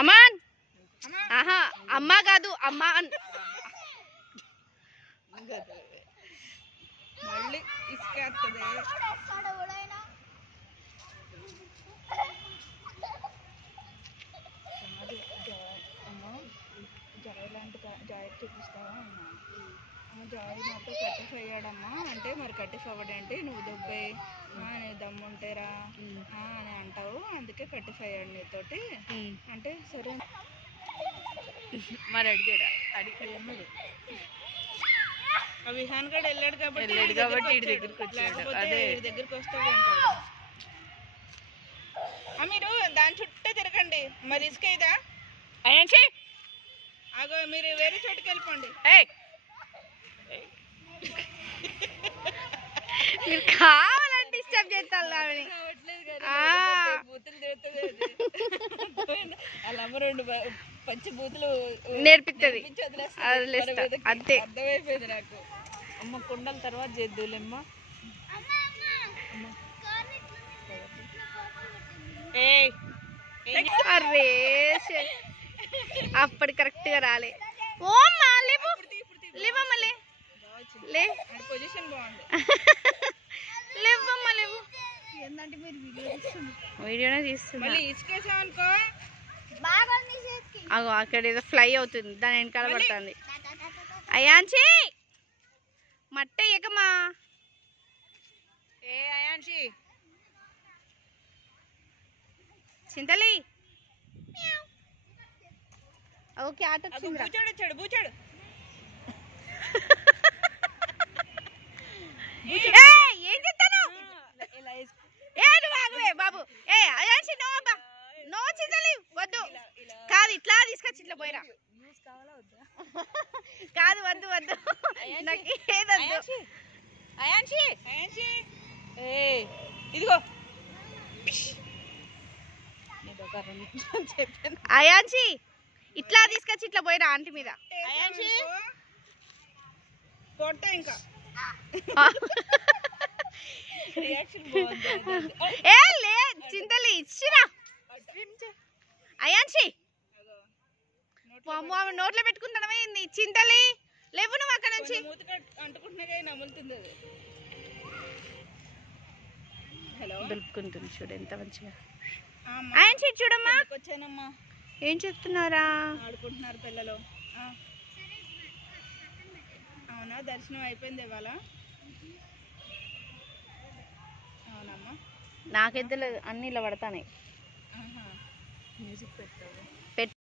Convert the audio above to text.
అమాన్ ఆహా అమ్మ కాదు అమ్మాన్. మళ్ళీ ఇసుకేస్తుంది. జాయ్ లాంటి జాయ్ చూపిస్తావా అమ్మ? జాయ్ నాతో కట్టిఫ్ అయ్యాడమ్మా అంటే మరి కట్టిఫ్ అవ్వడేంటి, నువ్వు దుబ్బే నీ దమ్ముంటేరా అని అంటావు, అందుకే కట్టిఫ్ అయ్యాడు నీతోటి అంటే సరే మరి అడిగాడా? అడిగాడు. ఆ విహాన్ గడు వెళ్ళాడు కాబట్టి ఇటు దగ్గరికి వచ్చాడు. అదే దగ్గరికి వస్తాడు అంటాడు. మీరు దాని చుట్టూ తిరగండి. మరి ఇసుక ఇదా అగో మీరు వేరే చోటుకి వెళ్ళిపోండి. మీరు కావాలని డిస్టర్బ్ చేస్తారు వాళ్ళ అమ్మ రెండు పచ్చి బూతులు నేర్పిస్తుంది అంతే. అర్థమైపోయింది నాకు. అమ్మ కుండల తర్వాత చేద్దులేమ్మా. అరే అప్పటి కరెక్ట్ గా రాలే. ఓ లేవమ్మా లే పొజిషన్ బాగుంది. లేవమ్మా లేవు. ఏంటంటే మీరు వీడియోనే తీస్తున్నా. మళ్ళీ ఇసుకేసాం అనుకో అగో అక్కడ ఏదో ఫ్లై అవుతుంది, దాని వెనకాల పడుతుంది. అయాన్షి మట్ట ఎక్కమా. అయాన్షి చింతలి ఓకే ఆట బూచాడు వచ్చాడు. బూచాడు ఏం చెప్తాను బాబు. అయాన్షి నో చింతలి వద్దు. కాదు ఇట్లా తీసుకొచ్చి ఇట్లా పోయిరా. కాదు వద్దు వద్దు నాకు ఏదొద్దు. అయాన్షి ఇదిగో అయాన్షి ఇట్లా తీసుకొచ్చి ఇట్లా పోయిరా ఆంటీ మీద. అయాన్షి కొడతా ఇంకా లే చింతలి ఇచ్చిరా. అయాన్షి నోట్లో పెట్టుకుంటానమైంది. చింతలి లేవు నువ్వు అక్కడ నుంచి. అంటుకుంటున్నా నమ్ములుతుంది అది. దులుపుకుంటుంది చూడు ఎంత మంచిగా. అయాన్షి చూడమ్మా. వచ్చానమ్మా. ఏం చెప్తున్నారా? ఆడుకుంటున్నారు పిల్లలు. అవునా దర్శనం అయిపోయింది ఇవాళ? అవునమ్మా. నాకెద్దలేదు అన్ని ఇలా పడతానే. మ్యూజిక్ పెట్టావు.